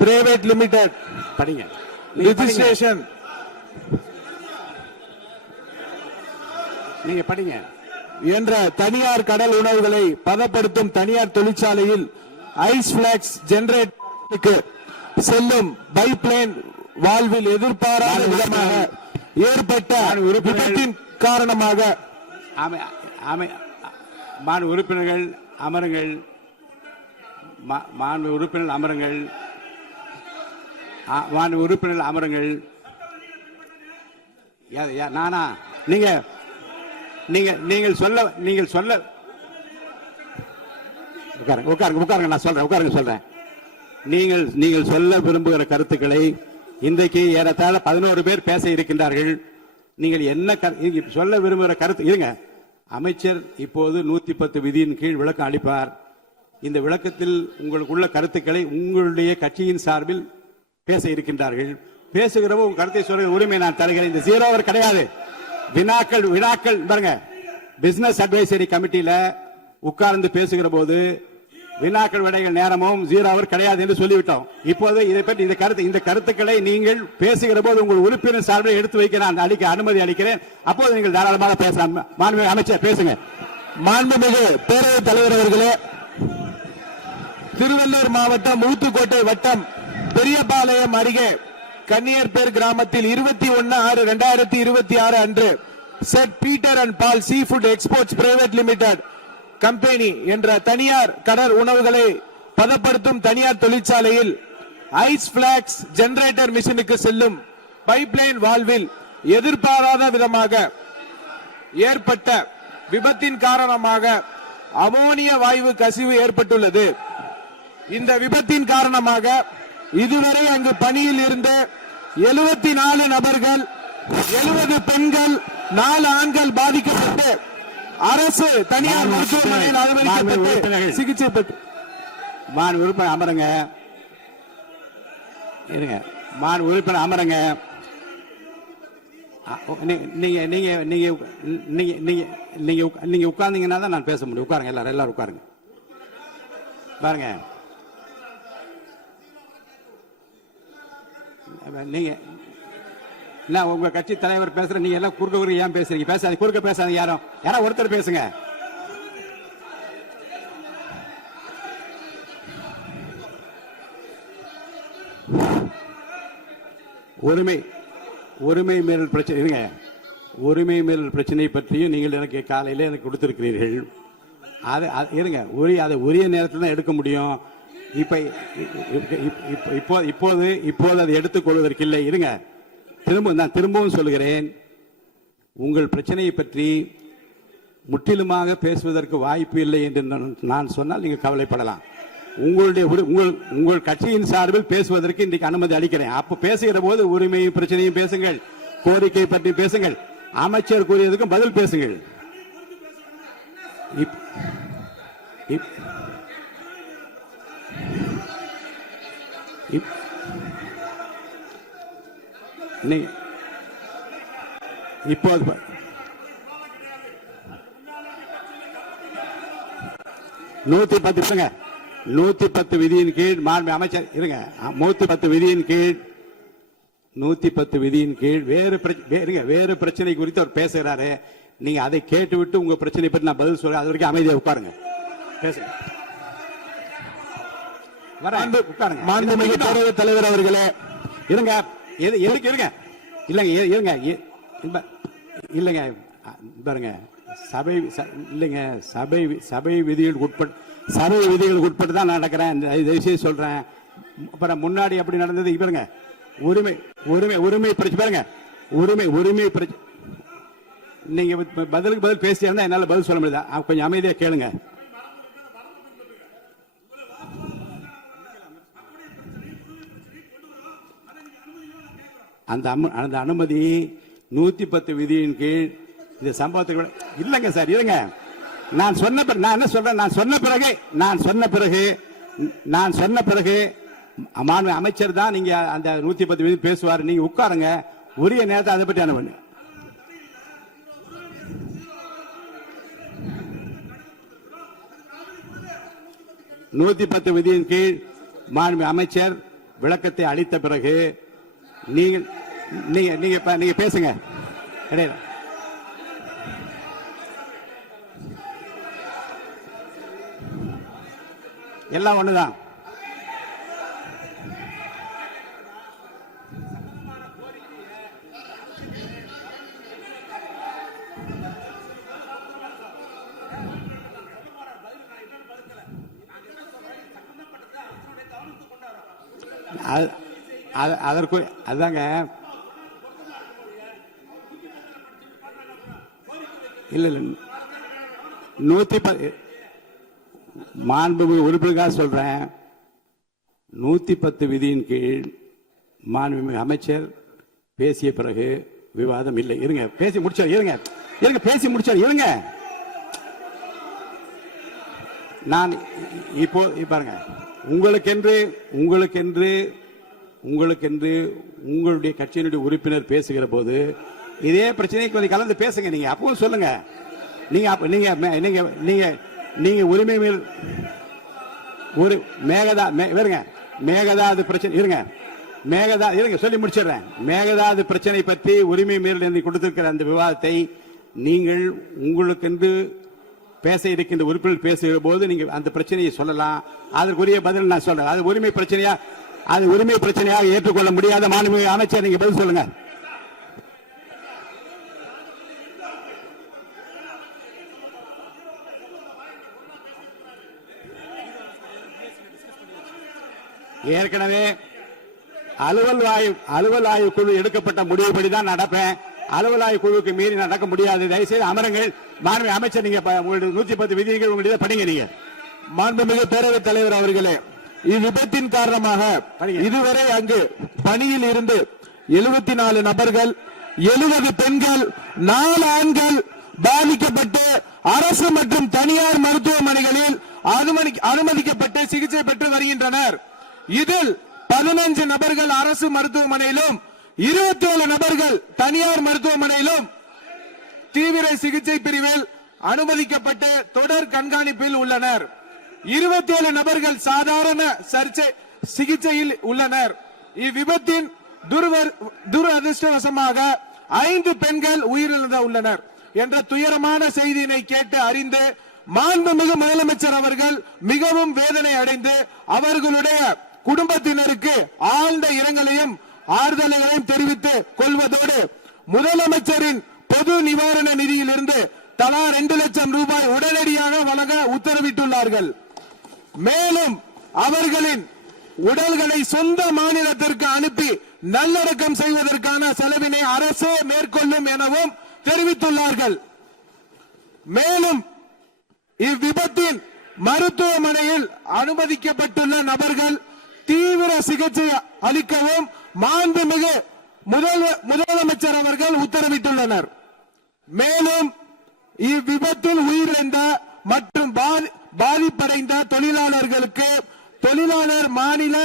Private limited படிங்க registration நீங்க படிங்க என்ற தனியார் கடல் உணவுகளை பதப்படுத்தும் தனியார் தொழிற்சாலையில் ஐஸ் பிளாக்ஸ் ஜெனரேட்டருக்கு செல்லும் பைப்லைன் வால்வில் எதிர்பாராத விதமாக ஏற்பட்ட விபத்தின் காரணமாக மாண்பு உறுப்பினர்கள் அமருங்கள். மாண்பு உறுப்பினர் அமருங்கள். மாண்பு உறுப்பினர் அமருங்கள். நானா நீங்கள் சொல்ல உட்காருங்க நான் சொல்றேன். உட்காருங்க சொல்றேன். நீங்கள் சொல்ல விரும்புகிற கருத்துக்களை இன்றைக்கு ஏறத்தாழ 11 பேர் பேச இருக்கின்றார்கள். நீங்கள் என்ன சொல்ல விரும்புகிற கருத்து இருங்க. அமைச்சர் இப்போது 110 விதியின் கீழ் விளக்கம் அளிப்பார். இந்த விளக்கத்தில் உங்களுக்குள்ள கருத்துக்களை உங்களுடைய கட்சியின் சார்பில் பேச இருக்கின்றார்கள். பேசுகிறவோ உங்க கருத்தை சொல்ற உரிமை நான் தருகிறேன். இந்த 0 ஹவர் கிடையாது. வினாக்கள் பாருங்க. பிசினஸ் அட்வைசரி கமிட்டியில உட்கார்ந்து பேசுகிற போது வினாக்கள் விடைகள் நேரமும் 0 ஹவர் கிடையாது என்று சொல்லிவிட்டோம். இப்போது இதை பற்றி இந்த கருத்துக்களை நீங்கள் பேசுகிற போது உங்கள் உறுப்பினர் சார்பில் எடுத்து வைக்க நான் அனுமதி அளிக்கிறேன். அப்போது நீங்கள் தாராளமாக பேசலாம். மாண்புமிகு அமைச்சர் பேசுங்க. மாண்புமிகு பேரவைத் தலைவர் அவர்களே, திருவள்ளூர் மாவட்டம் ஊத்துக்கோட்டை வட்டம் பெரியபாளையம் அருகே கன்னியர்பேர் கிராமத்தில் 21/6/2026 அன்று saint Peter and Paul seafood exports private limited company என்ற தனியார் கடல் உணவுகளை பதப்படுத்தும் தனியார் தொழிற்சாலையில் ஐஸ் பிளாக்ஸ் ஜெனரேட்டர் மிஷினுக்கு செல்லும் பைப்லைன் வால்வில் எதிர்பாராத விதமாக ஏற்பட்ட விபத்தின் காரணமாக அமோனிய வாயு கசிவு ஏற்பட்டுள்ளது. இந்த விபத்தின் காரணமாக இதுவரை அங்கு பணியில் இருந்த 74 நபர்கள், 70 பெண்கள், 4 ஆண்கள் பாதிக்கப்பட்டு அரசு தனியார் மருத்துவமனையில் அனுமதிக்கப்பட்டு சிகிச்சை பெற்று உறுப்பினர் அமருங்க. இருங்க. உறுப்பினர் அமருங்க. நீங்க உட்கார்ந்தீங்கன்னா தான் நான் பேச முடியும். உட்காருங்க. எல்லாரும் உட்காருங்க. பாருங்க, நீங்க உங்க கட்சி தலைவர் பேசுற, நீங்க எல்லாம் குறுக்க ஏன் பேசுறீங்க? பேசாதீங்க. குறுக்க பேசாதீங்க. யாரோ ஒருத்தர் பேசுங்க. உரிமை மீறல் பிரச்சனை இருங்க. உரிமை மீறல் பிரச்சனை பற்றியும் நீங்கள் எனக்கு காலையில எனக்கு கொடுத்திருக்கிறீர்கள். அது இருங்க. அதை உரிய நேரத்தில் தான் எடுக்க முடியும். இப்போது அதை எடுத்துக் கொள்வதற்கு இல்லை. இருங்க. நான் திரும்பவும் சொல்கிறேன். உங்கள் பிரச்சனையை பற்றி முற்றிலுமாக பேசுவதற்கு வாய்ப்பு இல்லை என்று நான் சொன்னால் நீங்கள் கவலைப்படலாம். உங்கள் கட்சியின் சார்பில் பேசுவதற்கு இன்றைக்கு அனுமதி அளிக்கிறேன். அப்ப பேசுகிற போது உரிமையும் பிரச்சனையும் பேசுங்கள், கோரிக்கை பற்றி பேசுங்கள், அமைச்சர் கூறியதுக்கும் பதில் பேசுங்கள். இப்போது 110 விதியின் கீழ் மாண்பு அமைச்சர் இருங்க. 110 விதியின் கீழ் வேறு பிரச்சனை குறித்து அவர் பேசுகிறாரு. நீங்க அதை கேட்டுவிட்டு உங்க பிரச்சனை பற்றி நான் பதில் சொல்றேன். அது வரைக்கும் அமைதியாக உட்காருங்க. பேசுங்க. மாண்புமிகு பேரவைத் தலைவர் அவர்களே, இருங்க. எதுக்கு இருங்க? இல்லைங்க இல்லைங்க பாருங்க. சபை விதிகளுக்கு உட்பட்டு தான் நடக்கிறேன். விஷயம் சொல்றேன். அப்புறம் முன்னாடி அப்படி நடந்தது. பாருங்க, உரிமை பிரச்சனை பாருங்க. உரிமை பிரச்சனை. நீங்க பதிலுக்கு பதில் பேசியா இருந்தா என்னால பதில் சொல்ல முடியாது. கொஞ்சம் அமைதியா கேளுங்க. அந்த அனுமதி 110 விதியின் கீழ் இந்த சம்பவத்துக்கு இல்லைங்க சார். இருங்க. நான் என்ன சொல்றேன்? நான் சொன்ன பிறகு மாண்பு அமைச்சர் தான் நீங்க அந்த 110 விதி பேசுவார். நீங்க உட்காருங்க. உரிய நேரத்தை அதை பற்றி அனுப்புங்க. நூத்தி 10 விதியின் கீழ் மாண்பு அமைச்சர் விளக்கத்தை அளித்த பிறகு நீங்க நீங்க நீங்க பேசுங்க. எல்லாம் ஒண்ணுதான். அதற்கு அதுதாங்க இல்ல 110 மாண்புமிகு உறுப்பினருக்காக சொல்றேன். 110 விதியின் கீழ் மாண்புமிகு அமைச்சர் பேசிய பிறகு விவாதம் இல்லை. இருங்க, பேசி முடிச்சார். இருங்க பேசி முடிச்சார். இருங்க, நான் இப்போ பாருங்க, உங்களுக்கென்று உங்களுடைய கட்சியினுடைய உறுப்பினர் பேசுகிற போது இதே பிரச்சனைக்கு கொஞ்சம் கலந்து பேசுங்க. நீங்க அப்பவும் சொல்லுங்க. நீங்க உரிமை மேல் ஒரு மேகதாது பிரச்சனை இருங்க சொல்லி முடிச்சிடுறேன். மேகதாது பிரச்சனை பற்றி உரிமை மீறல் கொடுத்திருக்கிற அந்த விவாதத்தை நீங்கள் உங்களுக்கென்று பேச இருக்கின்ற உறுப்பினர் பேசுகிற போது நீங்க அந்த பிரச்சனையை சொல்லலாம். அதற்குரிய பதில் நான் சொல்றேன். அது உரிமை பிரச்சனையாக ஏற்றுக்கொள்ள முடியாத மாண்புமிகு அமைச்சர், நீங்க பதில் சொல்லுங்க. ஏற்கனவே அலுவல் ஆய்வு குழு எடுக்கப்பட்ட முடிவுபடிதான் நடப்பேன். அலுவல் ஆய்வு குழுவுக்கு மீறி நடக்க முடியாது. தயவுசெய்து அமருங்கள். மாண்புமிகு அமைச்சர், நீங்க 110 விதிகள் உங்களுடைய படிங்க. நீங்க மாண்புமிகு பேரவைத் தலைவர் அவர்களே, இவ்விபத்தின் காரணமாக இதுவரை அங்கு பணியில் இருந்து 74 நபர்கள், 70 பெண்கள், 4 ஆண்கள் பாதிக்கப்பட்டு அரசு மற்றும் தனியார் மருத்துவமனைகளில் அனுமதிக்கப்பட்டு சிகிச்சை பெற்று வருகின்றனர். இதில் 15 நபர்கள் அரசு மருத்துவமனையிலும் 27 நபர்கள் தனியார் மருத்துவமனையிலும் தீவிர சிகிச்சை பிரிவில் அனுமதிக்கப்பட்டு தொடர் கண்காணிப்பில் உள்ளனர். 27 நபர்கள் சாதாரண சிகிச்சையில் உள்ளனர். இவ்விபத்தின் துரதிருஷ்டவசமாக 5 பெண்கள் உயிரிழந்து உள்ளனர் என்ற துயரமான செய்தியினை கேட்டு அறிந்து மாண்புமிகு முதலமைச்சர் அவர்கள் மிகவும் வேதனை அடைந்து அவர்களுடைய குடும்பத்தினருக்கு ஆழ்ந்த இரங்கலையும் ஆறுதலையும் தெரிவித்துக் கொள்வதோடு முதலமைச்சரின் பொது நிவாரண நிதியிலிருந்து தலா 2 லட்சம் ரூபாய் உடனடியாக வழங்க உத்தரவிட்டுள்ளார்கள். மேலும் அவர்களின் உடல்களை சொந்த மாநிலத்திற்கு அனுப்பி நல்லடக்கம் செய்வதற்கான செலவினை அரசே மேற்கொள்ளும் எனவும் தெரிவித்துள்ளார்கள். மேலும் இவ்விபத்தின் மருத்துவமனையில் அனுமதிக்கப்பட்டுள்ள நபர்கள் தீவிர சிகிச்சை அளிக்கவும் மாண்புமிகு முதலமைச்சர் அவர்கள் உத்தரவிட்டுள்ளனர். மேலும் இவ்விபத்தில் உயிரிழந்த மற்றும் பாதிப்படைந்த தொழிலாளர்களுக்கு தொழிலாளர் மாநில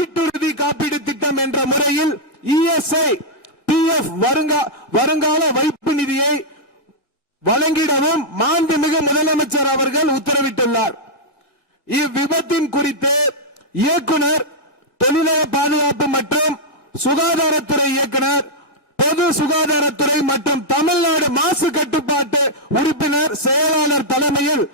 ஈட்டுறுதி காப்பீடு திட்டம் என்ற முறையில் ESI PF வருங்கால வைப்பு நிதியை வழங்கிடவும் மாண்புமிகு முதலமைச்சர் அவர்கள் உத்தரவிட்டுள்ளார். இவ்விபத்தின் குறித்து இயக்குனர், தொழிலாளர் பாதுகாப்பு மற்றும் சுகாதாரத்துறை இயக்குனர், பொது சுகாதாரத்துறை மற்றும் தமிழ்நாடு மாசு கட்டுப்பாட்டு உறுப்பினர் செயலாளர் தலைமையில்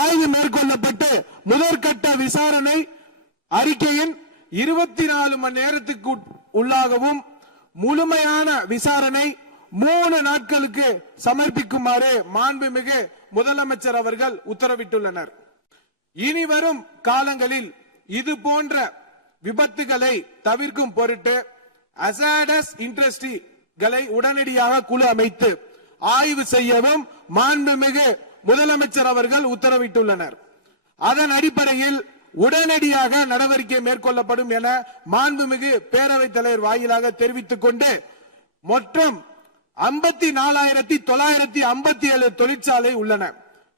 ஆய்வு மேற்கொள்ளப்பட்டு முதற்கட்ட விசாரணை அறிக்கையின் 24 மணி நேரத்துக்கு உள்ளாகவும் முழுமையான விசாரணை 3 நாட்களுக்கு சமர்ப்பிக்குமாறு மாண்புமிகு முதலமைச்சர் அவர்கள் உத்தரவிட்டுள்ளனர். இனி வரும் காலங்களில் இது போன்ற விபத்துகளை தவிர்க்கும் பொருட்டு அசாடஸ் இண்டஸ்ட்ரிகளை உடனடியாக குழு அமைத்து ஆய்வு செய்யவும் மாண்புமிகு முதலமைச்சர் அவர்கள் உத்தரவிட்டுள்ளனர். அதன் அடிப்படையில் உடனடியாக நடவடிக்கை மேற்கொள்ளப்படும் என மாண்புமிகு பேரவைத் தலைவர் வாயிலாக தெரிவித்துக் கொண்டு மொத்தம் 54,957 தொழிற்சாலை உள்ளன.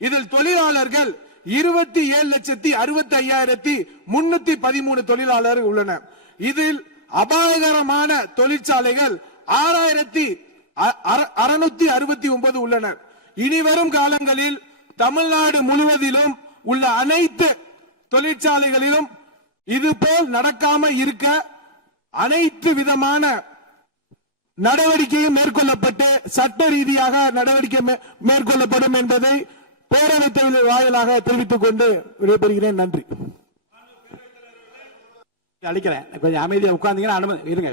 இதில் தொழிலாளர்கள் 27,65,313 தொழிலாளர்கள் உள்ளனர். இதில் அபாயகரமான தொழிற்சாலைகள் 6,669 உள்ளனர். இனிவரும் காலங்களில் தமிழ்நாடு முழுவதிலும் உள்ள அனைத்து தொழிற்சாலைகளிலும் இதுபோல் நடக்காம இருக்க அனைத்து விதமான நடவடிக்கையும் மேற்கொள்ளப்பட்டு சட்ட ரீதியாக நடவடிக்கை மேற்கொள்ளப்படும் என்பதை பேரவைத் வாயிலாக தெரிவித்துக் கொண்டு விடைபெறுகிறேன். நன்றி. அளிக்கிறேன். கொஞ்சம் அமைதியா உட்கார்ந்தீங்கன்னா அனுமதி இருங்க.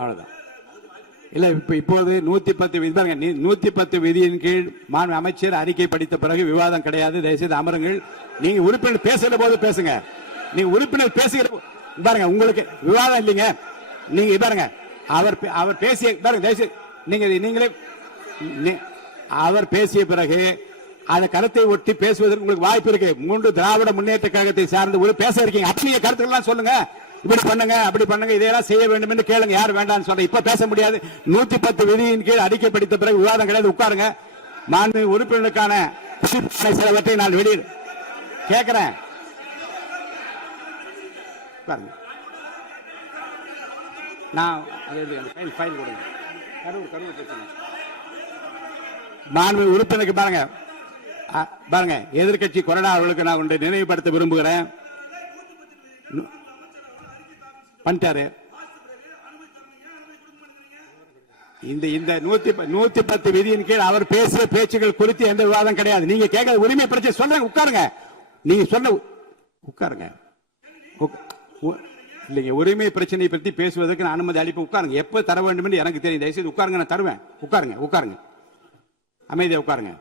அவ்வளவுதான். இல்ல இப்போது 110 விதி 110 விதியின் கீழ் மாண்பு அமைச்சர் அறிக்கை படித்த பிறகு விவாதம் கிடையாது. தயவுசெய்து அமருங்கள். நீங்க உறுப்பினர் பேசுற போது பேசுங்க. நீங்க உறுப்பினர் பேசுகிற பாருங்க, உங்களுக்கு விவாதம் இல்லைங்க. நீங்க பாருங்க, அவர் பேசிய பாருங்க, தயவுசெய்து நீங்களே அவர் பேசிய பிறகு அந்த கருத்தை ஒட்டி பேசுவதற்கு உங்களுக்கு வாய்ப்பு இருக்கு. 3 திராவிட முன்னேற்ற கழகத்தை சார்ந்து ஒரு பேச இருக்கீங்க. அப்படியே கருத்துக்கள்லாம் சொல்லுங்க. இப்படி பண்ணுங்க, அப்படி பண்ணுங்க, இதெல்லாம் செய்ய வேண்டும் என்று கேளுங்க. யார் வேண்டாம்னு சொல்ற இப்ப பேச முடியாது. 110 விதியின் கீழ் அறிக்கை படித்த பிறகு விவாதம் கிடையாது. உட்காருங்க. மாண்பு உறுப்பினருக்கான சிலவற்றை நான் வெளியில் கேட்கிறேன். மாண்பு உறுப்பினருக்கு பாருங்க எதிர்கட்சி கொறடா அவர்களுக்கு நான் ஒன்றை நினைவுபடுத்த விரும்புகிறேன். பண்ணிட்டாரு. இந்த 110 விதியின் கீழ் அவர் பேசிய பேச்சுகள் குறித்து எந்த விவாதம் கிடையாது. நீங்க கேட்க உரிமை பிரச்சனை சொல்றேன். உட்காருங்க. நீங்க சொன்ன உட்காருங்க. இல்லைங்க, உரிமை பிரச்சனை பற்றி பேசுவதற்கு நான் அனுமதி அளிப்பேன். உட்காருங்க. எப்ப தர வேண்டும் என்று எனக்கு தெரியும். தயவுசெய்து உட்காருங்க. நான் தருவேன். உட்காருங்க. அமைதியா உட்காருங்க.